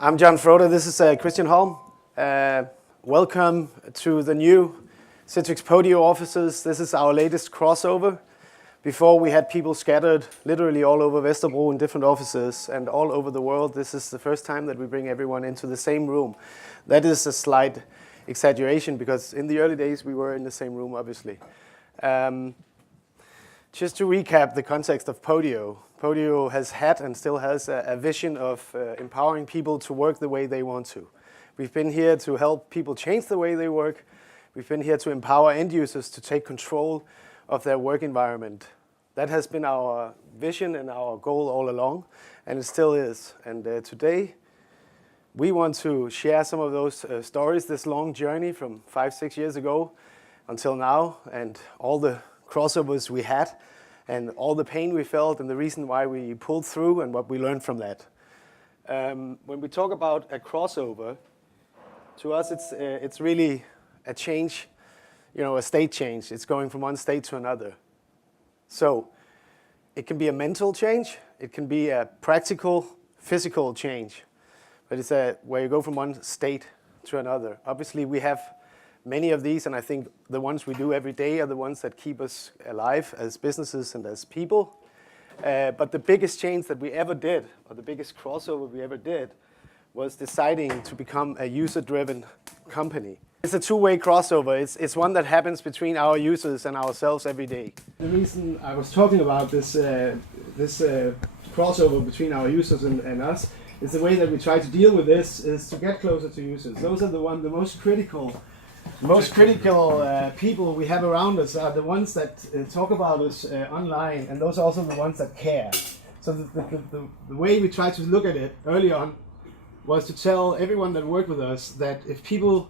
I'm Jon Froda, this is Christian Holm. Welcome to the new Citrix Podio offices. This is our latest crossover. Before we had people scattered literally all over Vesterbro in different offices and all over the world. This is the first time that we bring everyone into the same room. That is a slight exaggeration because in the early days we were in the same room, obviously. Just to recap the context of Podio. Podio has had and still has a vision of empowering people to work the way they want to. We've been here to help people change the way they work. We've been here to empower end users to take control of their work environment. That has been our vision and our goal all along, and it still is. And today, we want to share some of those stories, this long journey from 5-6 years ago until now, and all the crossovers we had, and all the pain we felt, and the reason why we pulled through, and what we learned from that. When we talk about a crossover, to us it's really a change, a state change. It's going from one state to another. So it can be a mental change, it can be a practical, physical change, but it's where you go from one state to another. Obviously, we have many of these, and I think the ones we do every day are the ones that keep us alive as businesses and as people. But the biggest change that we ever did, or the biggest crossover we ever did, was deciding to become a user-driven company. It's a two-way crossover. It's one that happens between our users and ourselves every day. The reason I was talking about this crossover between our users and us is the way that we try to deal with this is to get closer to users. Those are the most critical people we have around us are the ones that talk about us online, and those are also the ones that care. So the way we tried to look at it early on was to tell everyone that worked with us that if people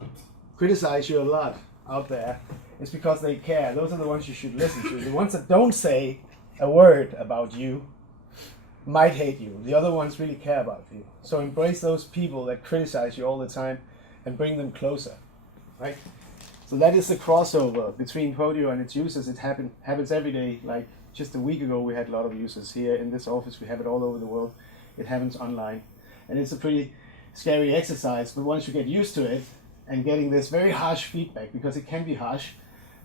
criticize you a lot out there, it's because they care. Those are the ones you should listen to. The ones that don't say a word about you might hate you. The other ones really care about you. So embrace those people that criticize you all the time and bring them closer. Right? So that is the crossover between Podio and its users. It happens every day. Like just a week ago, we had a lot of users here in this office. We have it all over the world. It happens online. And it's a pretty scary exercise, but once you get used to it and getting this very harsh feedback, because it can be harsh,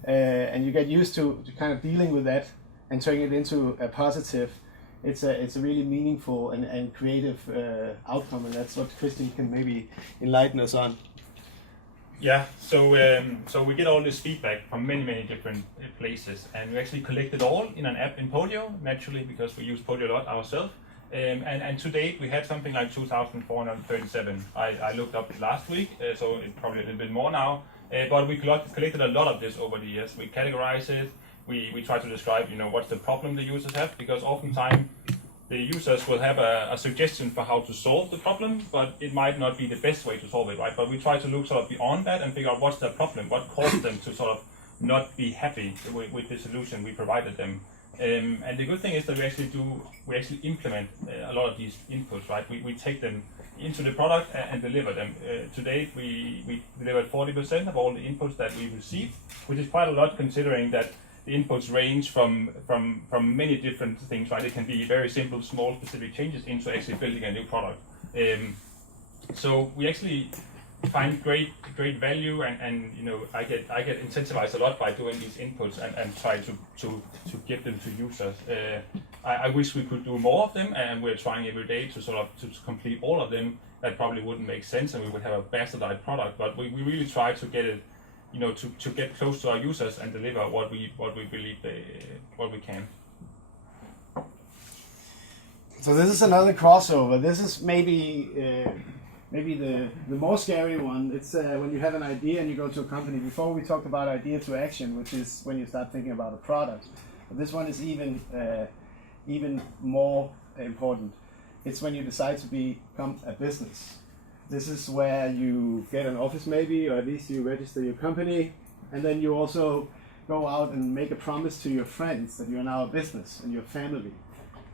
and you get used to kind of dealing with that and turning it into a positive, it's a really meaningful and creative outcome, and that's what Christian can maybe enlighten us on. Yeah, so we get all this feedback from many different places, and we actually collect it all in an app in Podio, naturally, because we use Podio a lot ourselves. And to date, we had something like 2,437. I looked up last week, so it's probably a little bit more now. But we collected a lot of this over the years. We categorize it. We try to describe, what's the problem the users have, because oftentimes the users will have a suggestion for how to solve the problem, but it might not be the best way to solve it, right? But we try to look sort of beyond that and figure out what's the problem, what caused them to sort of not be happy with the solution we provided them. And the good thing is that we actually implement a lot of these inputs, right? We take them into the product and deliver them. To date, we delivered 40% of all the inputs that we received, which is quite a lot considering that the inputs range from many different things, right? It can be very simple, small, specific changes into actually building a new product. So we actually find great value, and I get incentivized a lot by doing these inputs and try to get them to users. I wish we could do more of them, and we're trying every day to sort of to complete all of them. That probably wouldn't make sense, and we would have a bastardized product. But we really try to get it, to get close to our users and deliver what we believe what we can. So this is another crossover. This is maybe the more scary one. It's when you have an idea and you go to a company. Before we talked about idea to action, which is when you start thinking about a product. But this one is even more important. It's when you decide to become a business. This is where you get an office maybe, or at least you register your company, and then you also go out and make a promise to your friends that you're now a business and your family,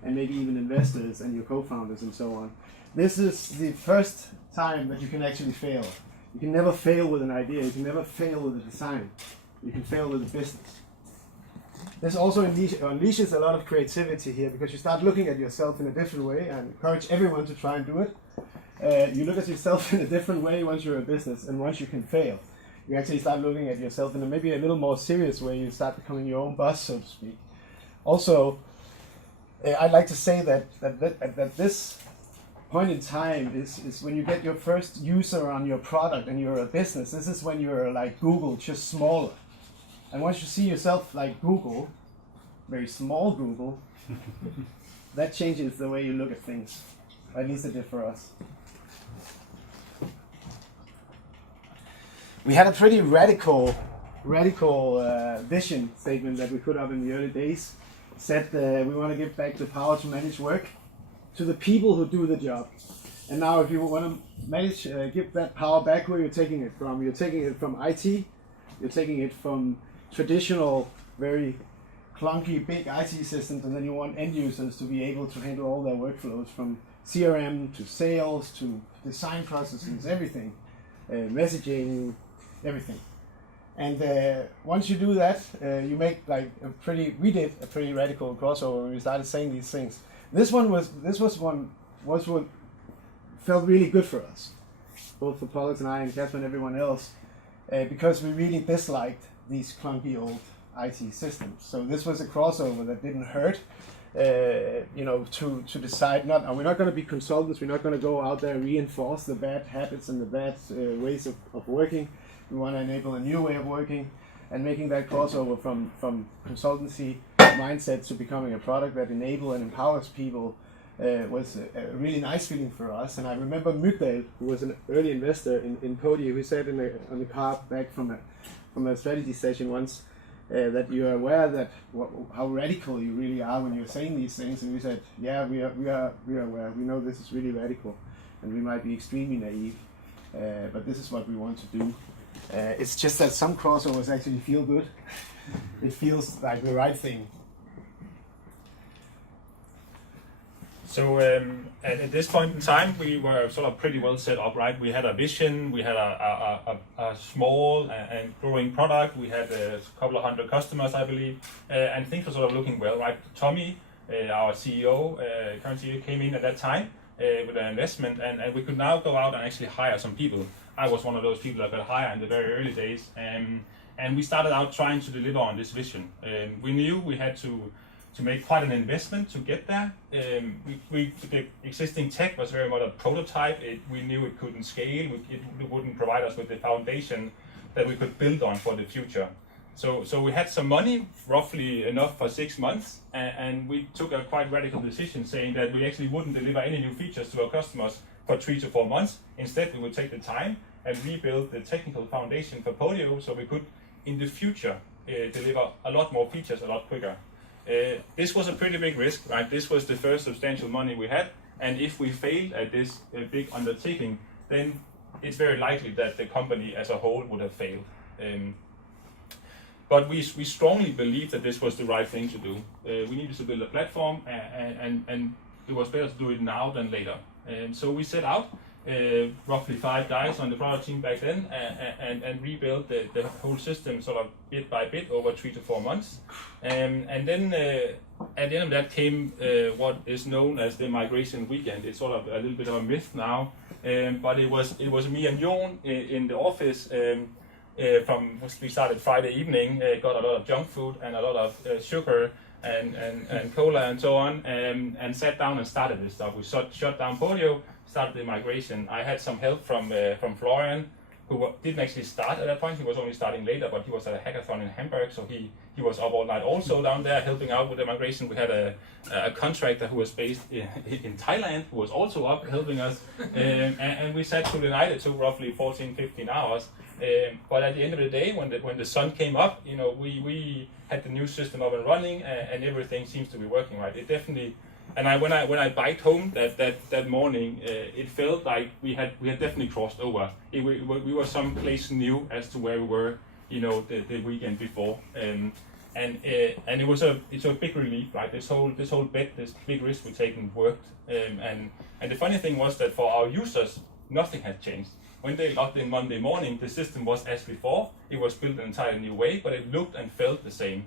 and maybe even investors and your co-founders and so on. This is the first time that you can actually fail. You can never fail with an idea, you can never fail with a design, you can fail with a business. This also unleashes a lot of creativity here, because you start looking at yourself in a different way. I encourage everyone to try and do it. You look at yourself in a different way once you're a business, and once you can fail. You actually start looking at yourself in a maybe a little more serious way. You start becoming your own boss, so to speak. Also, I'd like to say that this point in time is when you get your first user on your product and you're a business. This is when you're like Google, just smaller. And once you see yourself like Google, very small Google, that changes the way you look at things. At least it did for us. We had a pretty radical vision statement that we put up in the early days. Said we want to give back the power to manage work to the people who do the job. And now if you want to give that power back, where you're taking it from? You're taking it from IT, you're taking it from traditional, very clunky, big IT systems, and then you want end users to be able to handle all their workflows, from CRM to sales to design processes, everything, messaging, everything. And once you do that, you make like we did a pretty radical crossover when we started saying these things. This was what felt really good for us, both for Pollux and I and Casper and everyone else, because we really disliked these clunky old IT systems. So this was a crossover that didn't hurt. To decide we're not going to be consultants. We're not going to go out there and reinforce the bad habits and the bad ways of working. We want to enable a new way of working, and making that crossover from consultancy mindset to becoming a product that enables and empowers people was a really nice feeling for us. And I remember Mygdal, who was an early investor in Podio, who said on the car back from a strategy session once, that you're aware that how radical you really are when you're saying these things. And we said, yeah, we are aware. We know this is really radical, and we might be extremely naive, but this is what we want to do. It's just that some crossovers actually feel good. It feels like the right thing. So at this point in time, we were sort of pretty well set up, right? We had a vision, we had a small and growing product, we had a couple of hundred customers, I believe, and things were sort of looking well, right? Tommy, our CEO, current CEO, came in at that time with an investment, and we could now go out and actually hire some people. I was one of those people that got hired in the very early days, and we started out trying to deliver on this vision. We knew we had to make quite an investment to get there. The existing tech was very much a prototype. We knew it couldn't scale. It wouldn't provide us with the foundation that we could build on for the future. So we had some money, roughly enough for 6 months, and we took a quite radical decision saying that we actually wouldn't deliver any new features to our customers for 3 to 4 months. Instead, we would take the time and rebuild the technical foundation for Podio, so we could, in the future, deliver a lot more features a lot quicker. This was a pretty big risk, right? This was the first substantial money we had, and if we failed at this big undertaking, then it's very likely that the company as a whole would have failed. But we strongly believe that this was the right thing to do. We needed to build a platform, and it was better to do it now than later. So we set out, roughly 5 guys on the product team back then, and rebuilt the whole system sort of bit by bit over 3 to 4 months. And then at the end of that came what is known as the migration weekend. It's sort of a little bit of a myth now, but it was me and Jon in the office. We started Friday evening, got a lot of junk food and a lot of sugar and cola and so on, and sat down and started this stuff. We shut down Podio, started the migration. I had some help from Florian, who didn't actually start at that point. He was only starting later, but he was at a hackathon in Hamburg, so he was up all night also down there helping out with the migration. We had a contractor who was based in Thailand, who was also up helping us, and we sat through the night. It took roughly 14-15 hours. But at the end of the day, when the sun came up, we had the new system up and running, and everything seems to be working right. It definitely And when I biked home that morning, it felt like we had definitely crossed over. We were someplace new as to where we were, the weekend before. And it's a big relief, right? This whole bet, this big risk we're taking worked. And the funny thing was that for our users, nothing had changed. When they logged in Monday morning, the system was as before. It was built an entirely new way, but it looked and felt the same.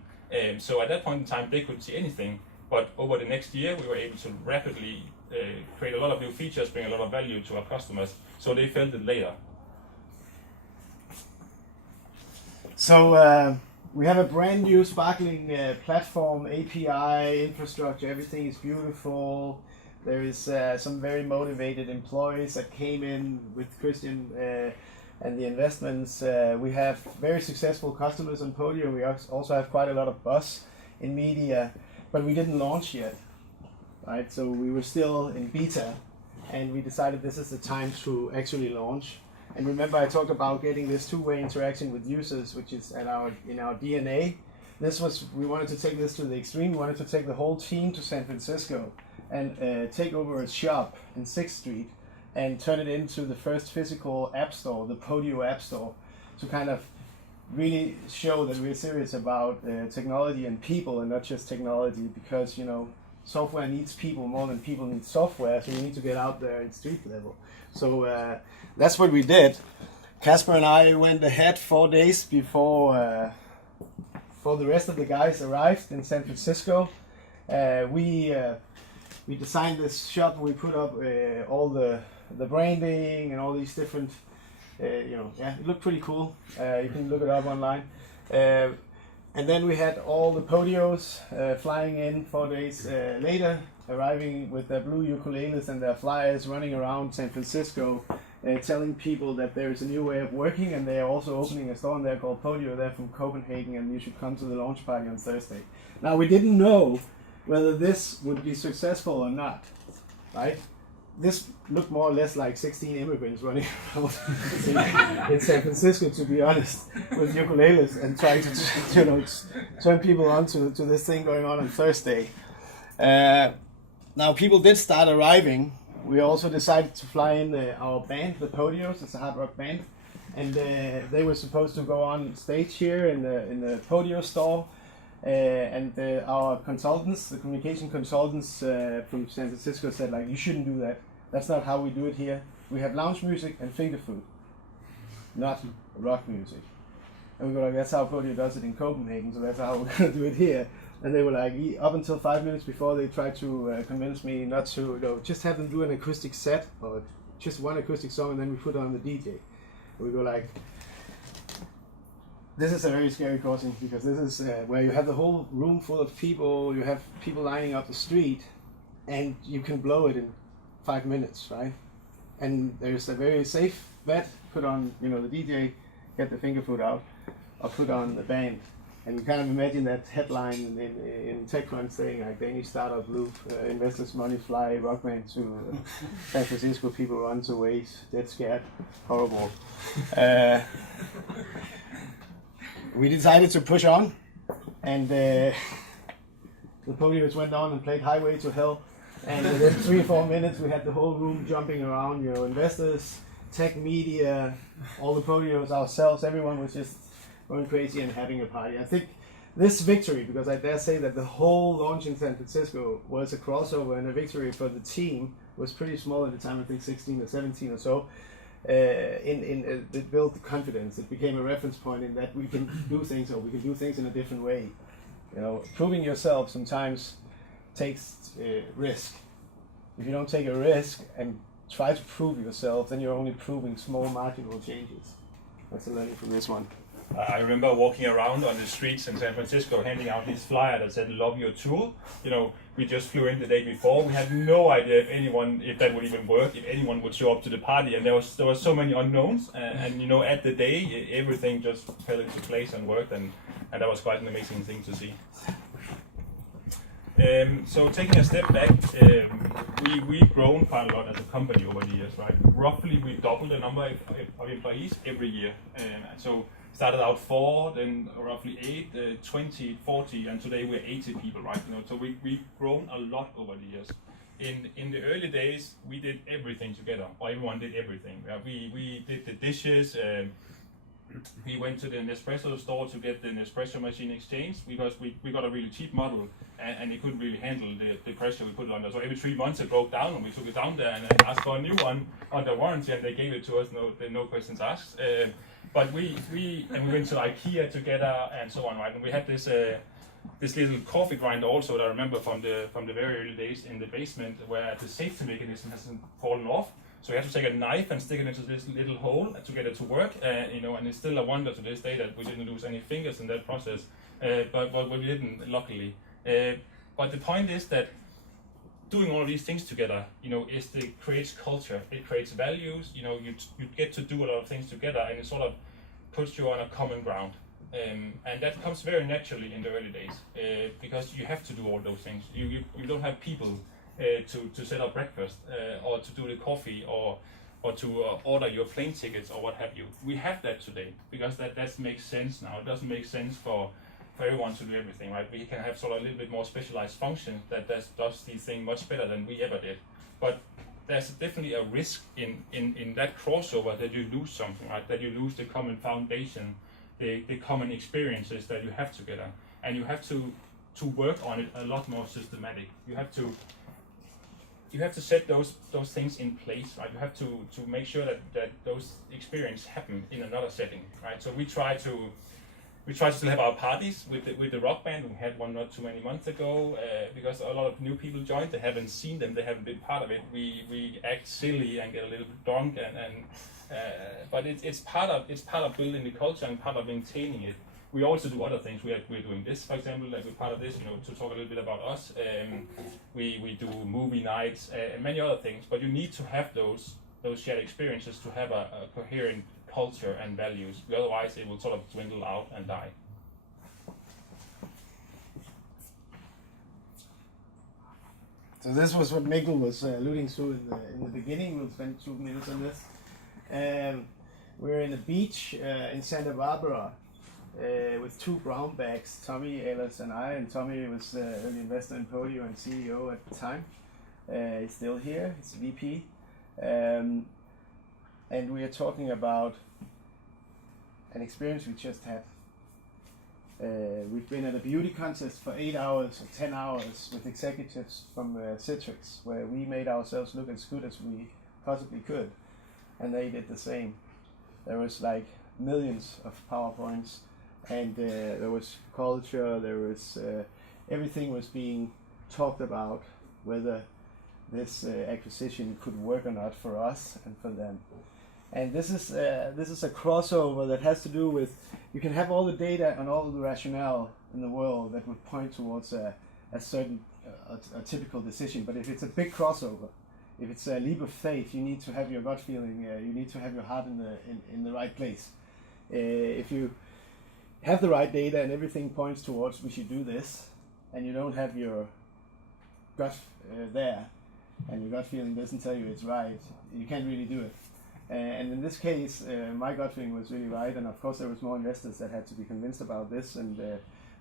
So at that point in time, they couldn't see anything. But over the next year, we were able to rapidly create a lot of new features, bring a lot of value to our customers, so they felt it later. So we have a brand new sparkling platform, API, infrastructure, everything is beautiful. There is some very motivated employees that came in with Christian and the investments. We have very successful customers on Podium. We also have quite a lot of buzz in media, but we didn't launch yet, right? So we were still in beta, and we decided this is the time to actually launch. And remember, I talked about getting this two-way interaction with users, which is in our DNA. We wanted to take this to the extreme. We wanted to take the whole team to San Francisco and take over a shop in 6th Street and turn it into the first physical app store, the Podio app store, to kind of really show that we're serious about technology and people and not just technology, because software needs people more than people need software, so we need to get out there at street level. So that's what we did. Casper and I went ahead 4 days before the rest of the guys arrived in San Francisco. We designed this shop. We put up all the branding and all these different, it looked pretty cool. You can look it up online. And then we had all the Podios flying in 4 days later, arriving with their blue ukuleles and their flyers, running around San Francisco, telling people that there is a new way of working, and they are also opening a store in there called Podio. They're from Copenhagen, and you should come to the launch party on Thursday. Now, we didn't know whether this would be successful or not, right? This looked more or less like 16 immigrants running around in San Francisco, to be honest, with ukuleles and trying to turn people on to this thing going on Thursday. Now, people did start arriving. We also decided to fly in our band, the Podios. It's a hard rock band, and they were supposed to go on stage here in the Podio store. And our consultants, the communication consultants from San Francisco, said, like, you shouldn't do that. That's not how we do it here. We have lounge music and finger food, not rock music. And we go like, that's how Podio does it in Copenhagen, so that's how we're going to do it here. And they were like, up until 5 minutes before, they tried to convince me not to, just have them do an acoustic set, or just one acoustic song, and then we put on the DJ. And we go like, this is a very scary crossing, because this is where you have the whole room full of people, you have people lining up the street, and you can blow it in 5 minutes, right? And there's a very safe bet, put on, the DJ, get the finger food out, or put on the band. And you kind of imagine that headline in TechCrunch saying, like, Danish startup loop, investors money fly, rock band to San Francisco, people runs away, dead scared, horrible. We decided to push on, and the Podiums went on and played Highway to Hell, and within 3 or 4 minutes we had the whole room jumping around, investors, tech media, all the Podiums, ourselves, everyone was just going crazy and having a party. I think this victory, because I dare say that the whole launch in San Francisco was a crossover and a victory for the team, was pretty small at the time, I think 16 or 17 or so. It built confidence. It became a reference point in that we can do things, or we can do things in a different way. Proving yourself sometimes takes risk. If you don't take a risk and try to prove yourself, then you're only proving small marginal changes. That's a learning from this one. I remember walking around on the streets in San Francisco, handing out this flyer that said "Love your tool." We just flew in the day before. We had no idea if that would even work, if anyone would show up to the party, and there was so many unknowns. And at the day, everything just fell into place and worked, and that was quite an amazing thing to see. So taking a step back, we've grown quite a lot as a company over the years, right? Roughly, we've doubled the number of employees every year. So Started out 4, then roughly 8, 20, 40, and today we're 80 people, right? So we've grown a lot over the years. In the early days, we did everything together, or everyone did everything. We did the dishes. We went to the Nespresso store to get the Nespresso machine exchanged because we got a really cheap model and it couldn't really handle the pressure we put it under. So every 3 months it broke down and we took it down there and asked for a new one under warranty and they gave it to us, no questions asked. But we went to IKEA together and so on, right? And we had this little coffee grinder also that I remember from the very early days in the basement where the safety mechanism hasn't fallen off. So we had to take a knife and stick it into this little hole to get it to work, and it's still a wonder to this day that we didn't lose any fingers in that process, but we didn't, luckily. But the point is that doing all of these things together, creates culture, it creates values, you get to do a lot of things together and it sort of puts you on a common ground. And that comes very naturally in the early days, because you have to do all those things. You don't have people to set up breakfast or to do the coffee or to order your plane tickets or what have you. We have that today because that makes sense now. It doesn't make sense for everyone to do everything, right? We can have sort of a little bit more specialized functions that does these things much better than we ever did. But there's definitely a risk in that crossover that you lose something, right? That you lose the common foundation, the common experiences that you have together, and you have to work on it a lot more systematic. You have to set those things in place, right? You have to make sure that those experiences happen in another setting, right? So we try to still have our parties with the rock band. We had one not too many months ago because a lot of new people joined. They haven't seen them. They haven't been part of it. We act silly and get a little bit drunk, but it's part of building the culture and part of maintaining it. We also do other things. We're doing this, for example, like we're part of this, to talk a little bit about us. We do movie nights and many other things. But you need to have those shared experiences to have a coherent culture and values. Otherwise, it will sort of dwindle out and die. So this was what Mikkel was alluding to in the beginning. We'll spend 2 minutes on this. We're in a beach in Santa Barbara with 2 brown bags, Tommy, Ellis, and I. And Tommy was early investor in Podio and CEO at the time. He's still here. He's VP. And we are talking about an experience we just had. We've been at a beauty contest for 8 hours or 10 hours with executives from Citrix, where we made ourselves look as good as we possibly could, and they did the same. There was like millions of PowerPoints, and there was culture, there was everything was being talked about, whether this acquisition could work or not for us and for them. And this is a crossover that has to do with, you can have all the data and all the rationale in the world that would point towards a certain a typical decision, but if it's a big crossover, if it's a leap of faith, you need to have your gut feeling, you need to have your heart in the right place. If you have the right data and everything points towards we should do this, and you don't have your gut there, and your gut feeling doesn't tell you it's right, you can't really do it. And in this case, my gut feeling was really right, and of course there was more investors that had to be convinced about this, and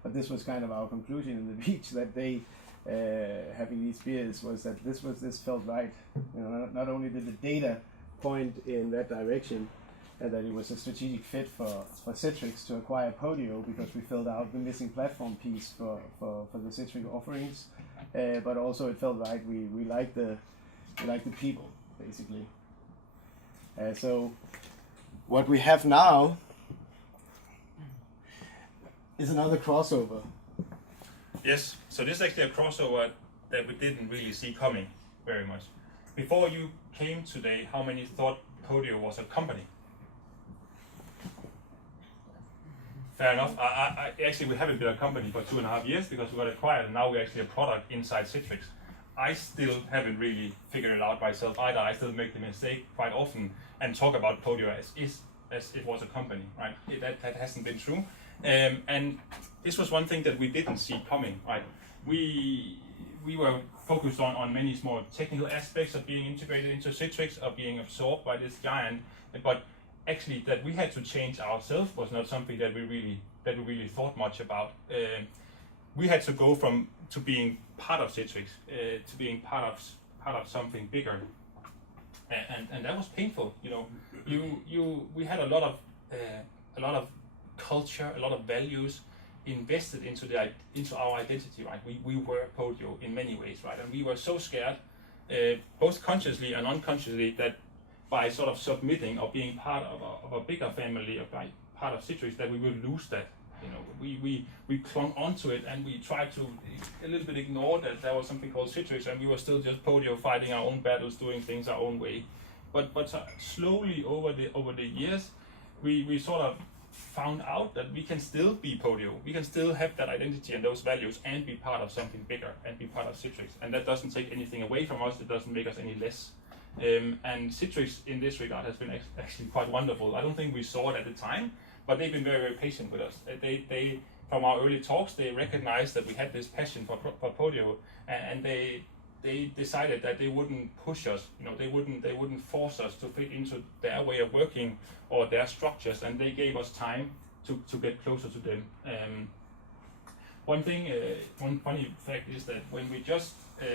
but this was kind of our conclusion in the beach that day, having these beers, was that this felt right. Not only did the data point in that direction, and that it was a strategic fit for Citrix to acquire Podio because we filled out the missing platform piece for the Citrix offerings, but also it felt right. We liked the people basically. So what we have now is another crossover. Yes, so this is actually a crossover that we didn't really see coming very much. Before you came today, how many thought Podio was a company? Fair enough. I actually, we haven't been a company for 2.5 years because we got acquired, and now we're actually a product inside Citrix. I still haven't really figured it out myself either. I still make the mistake quite often and talk about Podio as it was a company, right? That hasn't been true. And this was one thing that we didn't see coming, right? We were focused on many more technical aspects of being integrated into Citrix, of being absorbed by this giant, but actually that we had to change ourselves was not something that we really thought much about. We had to go from to being part of Citrix to being part of something bigger, and that was painful. We had a lot of culture, a lot of values invested into our identity, right? We were Podio in many ways, right? And we were so scared, both consciously and unconsciously, that by sort of submitting or being part of a bigger family, or by part of Citrix, that we would lose that. We clung onto it, and we tried to a little bit ignore that there was something called Citrix, and we were still just Podio fighting our own battles, doing things our own way. But slowly over the years, we sort of found out that we can still be Podio. We can still have that identity and those values and be part of something bigger and be part of Citrix. And that doesn't take anything away from us. It doesn't make us any less. And Citrix in this regard has been actually quite wonderful. I don't think we saw it at the time, but they've been very, very patient with us. They from our early talks, they recognized that we had this passion for Podio, and they decided that they wouldn't push us. They wouldn't force us to fit into their way of working or their structures, and they gave us time to get closer to them. One funny fact is that when we just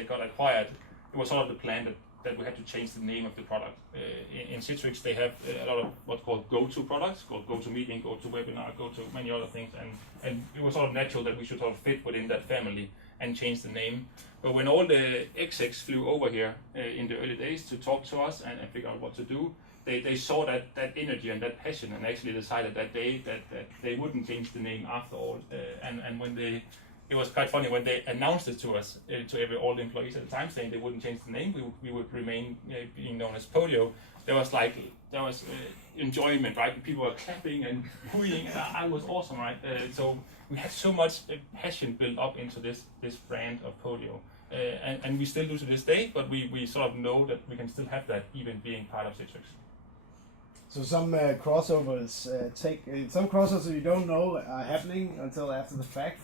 got acquired, it was sort of the plan that we had to change the name of the product. In Citrix, they have a lot of what's called go-to products, called GoToMeeting, GoToWebinar, go to many other things, and it was sort of natural that we should sort of fit within that family and change the name. But when all the execs flew over here in the early days to talk to us and figure out what to do, they saw that evergy and that passion, and actually decided that they wouldn't change the name after all. And when it was quite funny when they announced it to us, to all the employees at the time, saying they wouldn't change the name, we would remain being known as Podio. There was enjoyment, right? People were clapping and hooing. It was awesome, right? So we had so much passion built up into this brand of Podio, and we still do to this day. But we sort of know that we can still have that even being part of Citrix. So some crossovers some crossovers you don't know are happening until after the fact.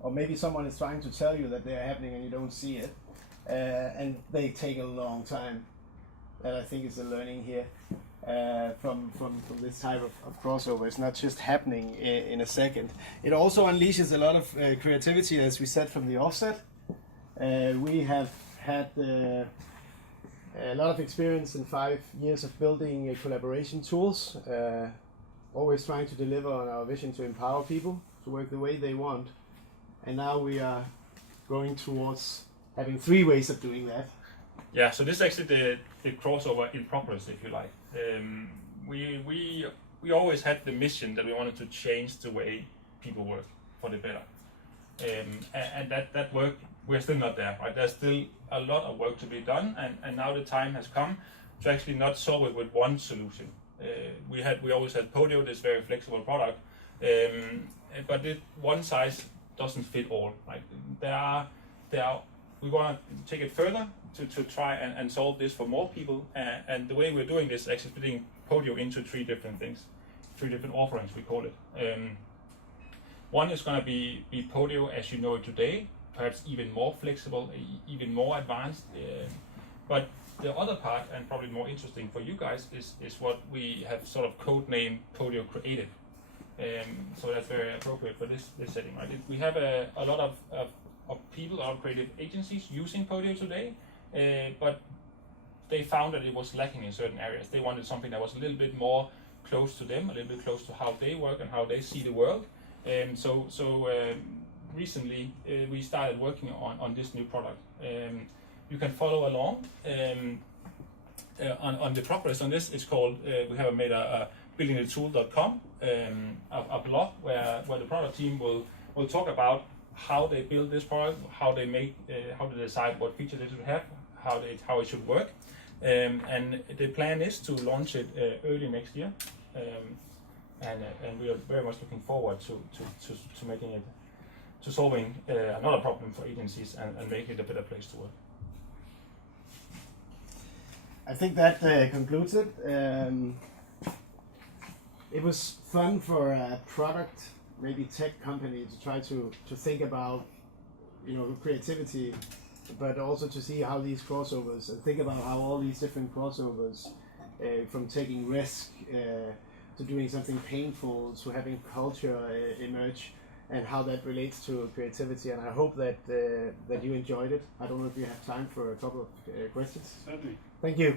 Or maybe someone is trying to tell you that they are happening and you don't see it, and they take a long time. That I think is the learning here from this type of crossover. It's not just happening in a second. It also unleashes a lot of creativity, as we said from the offset. We have had a lot of experience in 5 years of building collaboration tools, always trying to deliver on our vision to empower people to work the way they want. And now we are going towards having 3 ways of doing that. Yeah, so this is actually the crossover in progress, if you like. We always had the mission that we wanted to change the way people work for the better. And that work, we're still not there, right? There's still a lot of work to be done, and now the time has come to actually not solve it with one solution. We always had Podio, this very flexible product, but one size doesn't fit all. Right? We want to take it further to try and solve this for more people. And the way we're doing this is actually splitting Podio into 3 different things, 3 different offerings, we call it. One is going to be Podio as you know it today, perhaps even more flexible, even more advanced. But the other part, and probably more interesting for you guys, is what we have sort of codenamed Podio Creative. So that's very appropriate for this setting, right? We have a lot of people, a lot of creative agencies using Podio today, but they found that it was lacking in certain areas. They wanted something that was a little bit more close to them, a little bit close to how they work and how they see the world. So recently we started working on this new product. You can follow along on the progress on this. It's called, we have made a buildingthetool.com, a blog where the product team will talk about how they build this product, how they decide what features it should have, how it should work, and the plan is to launch it early next year, and we are very much looking forward to making it, to solving another problem for agencies and making it a better place to work. I think that concludes it. It was fun for a product, maybe tech company, to try to think about, creativity, but also to see how these crossovers, and think about how all these different crossovers from taking risk to doing something painful to having culture emerge, and how that relates to creativity. And I hope that that you enjoyed it. I don't know if you have time for a couple of questions. Certainly. Thank you.